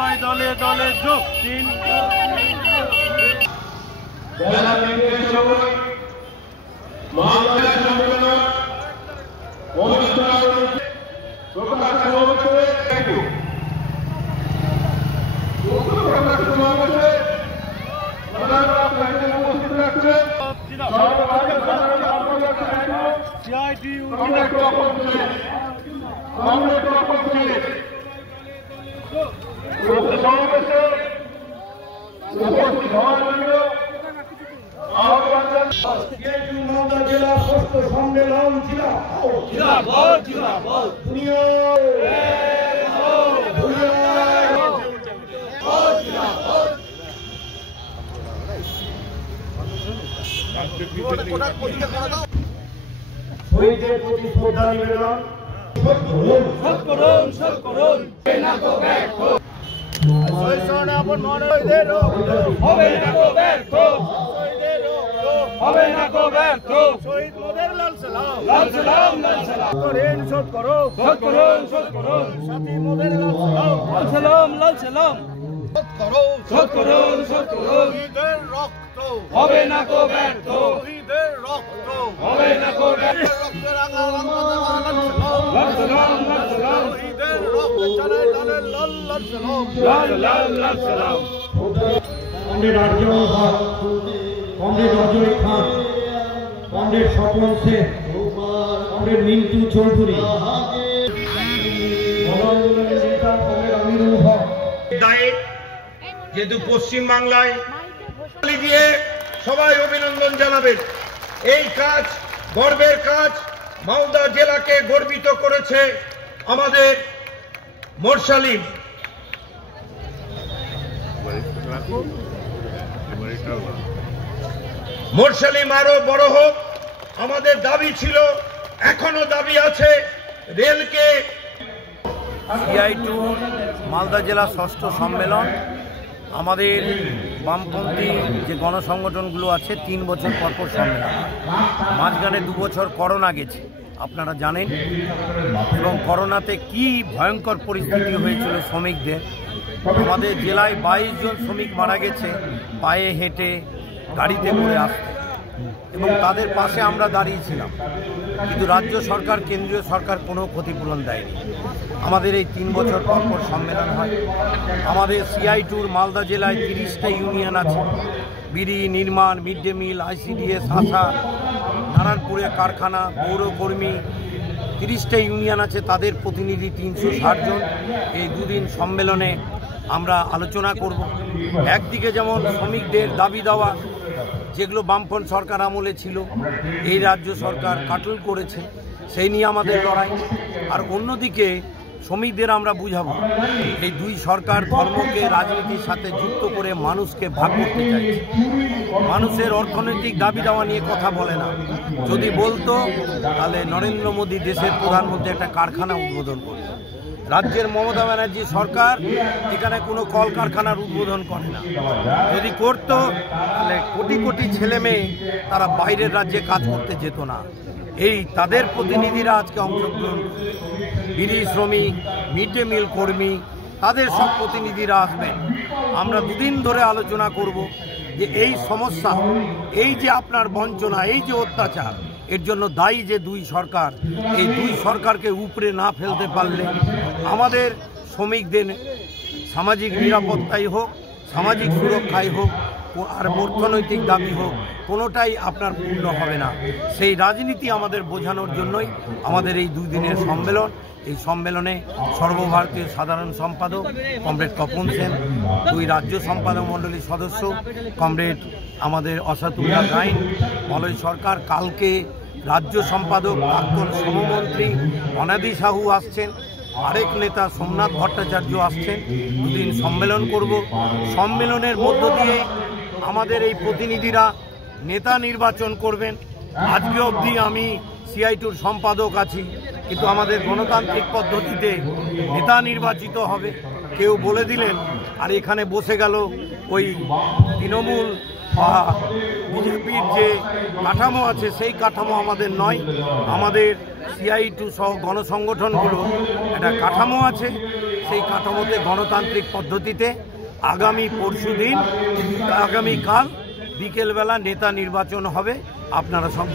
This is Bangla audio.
সবাই দলে দলে যোগ দিন। জেলা ষষ্ঠ সম্মেলন শহীদদের প্রতি শ্রদ্ধা নিবেদন। শহীদ মোদের লাল সালাম, লাল সালাম, লাল সালাম। ঋণ শোধ করো, শোধ করুন, শোধ করুন। সাথী মোদের লাল সালাম, লাল সালাম, লাল সালাম। শোধ করো, শোধ করুন, শোধ করুন। শহীদের রক্ত হবে না কো ব্যর্থ, শহীদের রক্ত হবে না কো ব্যর্থ। রক্তের রাঙা রঙা লাল সালাম, লাল সালাম, লাল সালাম। শহীদের রক্ত চলে চলে লাল লাল সালাম, লাল লাল লাল সালাম। কমরেড আর্জুন হক, কমরেড অজয় খান, কমরেড স্বপন সেন, কমরেড মিন্টু চৌধুরী, যেহেতু পশ্চিম বাংলায় দিয়ে সবাই অভিনন্দন জানাবেন। এই কাজ গর্বের কাজ, মালদা জেলাকে গর্বিত করেছে আমাদের মোরসালিম। মোরসালিম আরো বড় হোক আমাদের দাবি ছিল, এখনো দাবি আছে রেলকে। CI2 মালদা জেলা ষষ্ঠ সম্মেলন আমাদের বামপন্থী যে গণসংগঠনগুলো আছে 3 বছর পরপর সম্মেলন। মাঝখানে 2 বছর করোনা গেছে আপনারা জানেন, এবং করোনাতে কি ভয়ঙ্কর পরিস্থিতি হয়েছিল শ্রমিকদের। আমাদের জেলায় 22 জন শ্রমিক মারা গেছে পায়ে হেঁটে গাড়িতে করে আসতে, এবং তাদের পাশে আমরা দাঁড়িয়েছিলাম। কিন্তু রাজ্য সরকার, কেন্দ্রীয় সরকার কোনো ক্ষতিপূরণ দেয়নি। আমাদের এই 3 বছর পর পর সম্মেলন হয়। আমাদের CI2 মালদা জেলায় 30টা ইউনিয়ন আছে। বিড়ি, নির্মাণ, মিড ডে মিল, ICDS, আশা, নারায়ণপুরের কারখানা, পৌরকর্মী, 30টা ইউনিয়ন আছে। তাদের প্রতিনিধি 360 জন। এই 2 দিন সম্মেলনে আমরা আলোচনা করব। একদিকে যেমন শ্রমিকদের দাবি দেওয়া, যেগুলো বামফ্রন্ট সরকার আমলে ছিল, এই রাজ্য সরকার কাটল করেছে, সেই নিয়ে আমাদের লড়াই। আর অন্যদিকে শ্রমিকদের আমরা বুঝাবো এই 2 সরকার ধর্মকে রাজনীতির সাথে যুক্ত করে মানুষকে ভাগ করতে চাইছে। মানুষের অর্থনৈতিক দাবি দেওয়া নিয়ে কথা বলে না। যদি বলতো তাহলে নরেন্দ্র মোদী দেশের প্রধানমন্ত্রী একটা কারখানা উদ্বোধন করত। রাজ্যের মমতা ব্যানার্জি সরকার এখানে কোনো কলকারখানার উদ্বোধন করে না। যদি করতো তাহলে কোটি কোটি ছেলে মেয়ে তারা বাইরের রাজ্যে কাজ করতে যেত না। এই তাদের প্রতিনিধিরা আজকে অংশগ্রহণ, বিড়ি শ্রমিক, মিড ডে মিল কর্মী, তাদের সব প্রতিনিধিরা আসবেন। আমরা 2 দিন ধরে আলোচনা করব যে এই সমস্যা, এই যে আপনার বঞ্চনা, এই যে অত্যাচার, এর জন্য দায়ী যে 2 সরকার। এই 2 সরকারকে উপরে না ফেলতে পারলে আমাদের শ্রমিকদের সামাজিক নিরাপত্তাই হোক, সামাজিক সুরক্ষাই হোক, আর অর্থনৈতিক দাবি হোক, কোনোটাই আপনার পূর্ণ হবে না। সেই রাজনীতি আমাদের বোঝানোর জন্যই আমাদের এই 2 দিনের সম্মেলন। এই সম্মেলনে সর্বভারতীয় সাধারণ সম্পাদক কমরেড তপন সেন, 2 রাজ্য সম্পাদক মণ্ডলীর সদস্য কমরেড আমাদের অসাতুল্লাহ গাইন, মলয় সরকার, কালকে রাজ্য সম্পাদক প্রাক্তন শ্রমমন্ত্রী অনাদি সাহু আসছেন, আরেক নেতা সোমনাথ ভট্টাচার্য আসছেন। 2 দিন সম্মেলন করব। সম্মেলনের মধ্য দিয়ে আমাদের এই প্রতিনিধিরা নেতা নির্বাচন করবেন। আজকে অবধি আমি CI2 সম্পাদক আছি, কিন্তু আমাদের গণতান্ত্রিক পদ্ধতিতে নেতা নির্বাচিত হবে। কেউ বলে দিলেন আর এখানে বসে গেল ওই তৃণমূল বা বিজেপির যে কাঠামো আছে, সেই কাঠামো আমাদের নয়। আমাদের CI2 সহ গণসংগঠনগুলো একটা কাঠামো আছে, সেই কাঠামোতে গণতান্ত্রিক পদ্ধতিতে আগামীকাল বিকেলবেলা নেতা নির্বাচন হবে। আপনারা সব